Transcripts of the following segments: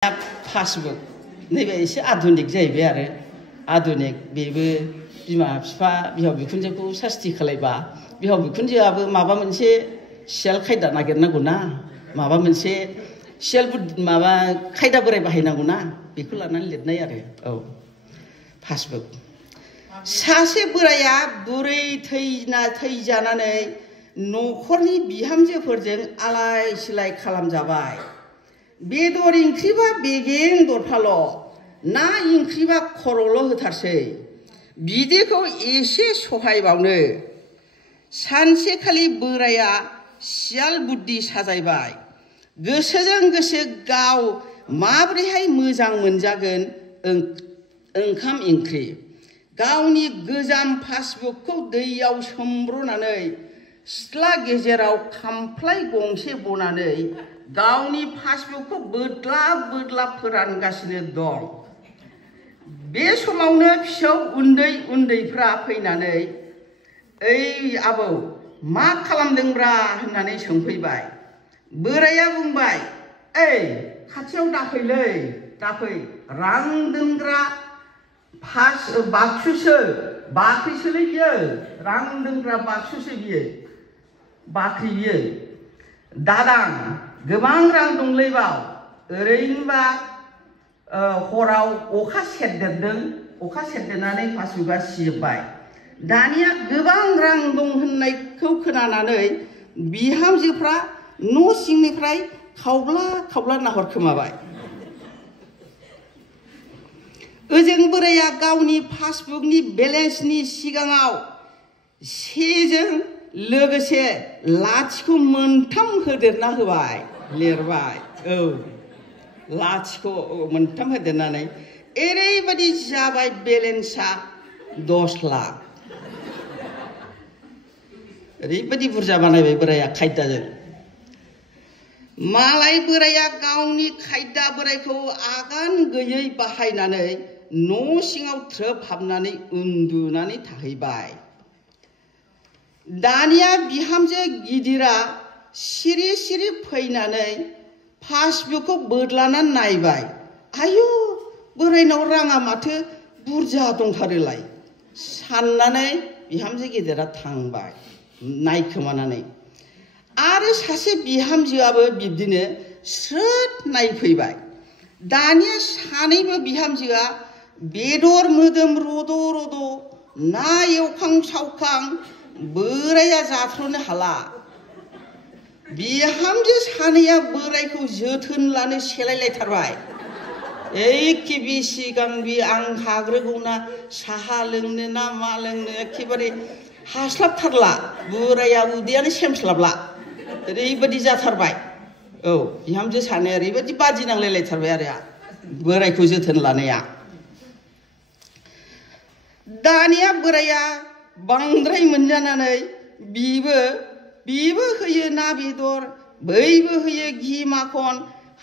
passbook नैबे एसे आधुनिक जाहैबाय आरो आधुनिक बेबो बिमा बिफा बिहाव बिखुनजोखौ सास्ति खालायबा बिहाव बिखुनजोआबो माबा मोनसे सियाल खायदा नागिरनांगौ ना माबा मोनसे सियाल माबा खायदा बोराय बाहायनांगौ ना बेखौ लानानै लिरनाय आरो औ पासबुक सासे बोराया बुरै थैजानानै न'खरनि बिहामजोफोरजों आलाय सिलाय खालामजाबाय बेदर ओंख्रिबा बेगें दरफाल' ना ओंख्रिबा खर'ल' होथारसै बिदिखौ एसे सहायबावनो सानसेखालि बोराया सियाल बुद्धि साजायबाय गोसोजों गोसो गाव माब्रैहाय मोजां मोनजागोन ओंखाम ओंख्रि गावनि गोजाम पासबुकखौ दैयाव सोमब्रनानै सिथ्ला गेजेराव खामफ्लाय गंसे बनानै गावनि पासबुकखौ बोदला फोरानगासिनो दं बे समावनो फिसौ उन्दैफ्रा फैनानै ओइ आबौ मा खालामदोंब्रा होननानै सोंफैबाय बोराया बुंबाय ओइ खाथियाव दाफै रां दोनग्रा बाख्रिसोलै बियो रां दोनग्रा बाक्सुसो बियो बाख्रि बियो दादां गोबां रां दंलै बाव ओरैनोबा हराव अखा सेरदेरनानै पासबुकआ सिजोब्बाय दानिया गोबां रां दं होननायखौ खोनानानै बिहामजोफ्रा न' सिंनिफ्राय खावब्ला नाहरखोमाबाय ओजों बोराया गावनि पासबुकनि बेलेन्सनि सिगाङाव सेजों लोगोसे लाथिख' मोनथाम होदेरना होबाय लिरबाय औ लाथिख' मोनथाम होदेरनानै ओरैबायदि जाबाय बेलेन्सआ 10 लाख ओरैबायदि बुरजा बानायबाय बोराया खायदाजों मालाय बोराया गावनि खायदा बोरायखौ आगान गैयै बाहायनानै न' सिङाव थ्रोब हाबनानै उन्दुनानै थाहैबाय दानिया बिहामजो गिदिरा सिरि फैनानै पासबुकखौ बोदलानानै नायबाय आयु बोरायनाव राङा माथो बुरजा दंथारोलाय साननानै बिहामजो गिदिरा थांबाय नायखोमानानै आरो सासे बिहामजोआबो बिब्दिनो स्रोद नायफैबाय दानिया सानैबो बिहामजोआ बेदर मोदोम रद' ना एवखां सावखां बोराया जाथ्र'नो हाला बिहामजो सानैया बोरायखौ जोथोन लानो सेलायलायथारबाय एखे बिसि गांबि आं हाग्रोगौना साहा लोंनो ना मा लोंनो एखेबारे हास्लाबथारला बोराया उदैयानो सेमस्लाबला ओरैबायदि जाथारबाय औ बिहामजो सानैया ओरैबायदि बादि नांलायलायथारबाय आरो बोरायखौ जोथोन लानाया दानिया बोराया बांद्राय मोनजानानै बिबो होयो ना बेदर बैबो होयो घि माखन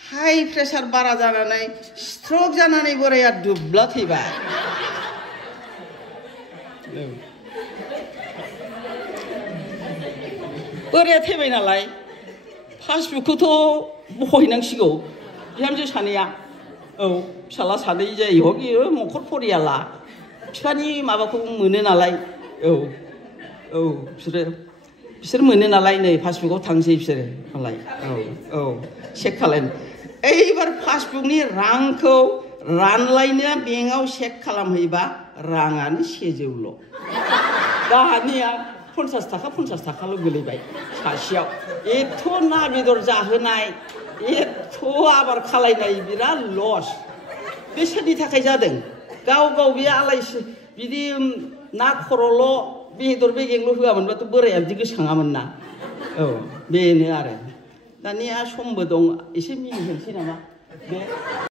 हाइ प्रेसार बारा जानानै स्ट्रक जानानै बोराया दुब्ला थैबाय बोराया थैबाय नालाय पासबुकखौथ' बहायनांसिगौ बिहामजो सानैया औ फिसाला सानै जायो हक न'खर फरियाला बिफानि माबाखौ मोनो नालाय औ बिसोर मोनो नालाय नै पासबुकआव थांसै बिसोरो मालाय औ चेक खालामनो ओइबार पासबुकनि रांखौ रानलायनो बेंकआव चेक खालामहैबा राङानो 100ल' दानिया 50 थाखाल' गोलैबाय सासेयाव एथ' ना बेदर जाहोनाय एथ' आबार खालायनाय बिराद लस बे सोरनि थाखाय जादों गाव बे आलायसि बिदि ना खर'ल' बेदर बेगेंल' होआमोनबाथ' बोराया बिदि गोसोखाङामोन ना औ बेनो आरो दानिया समबो दं एसे मिनिहोनोसै नामा बे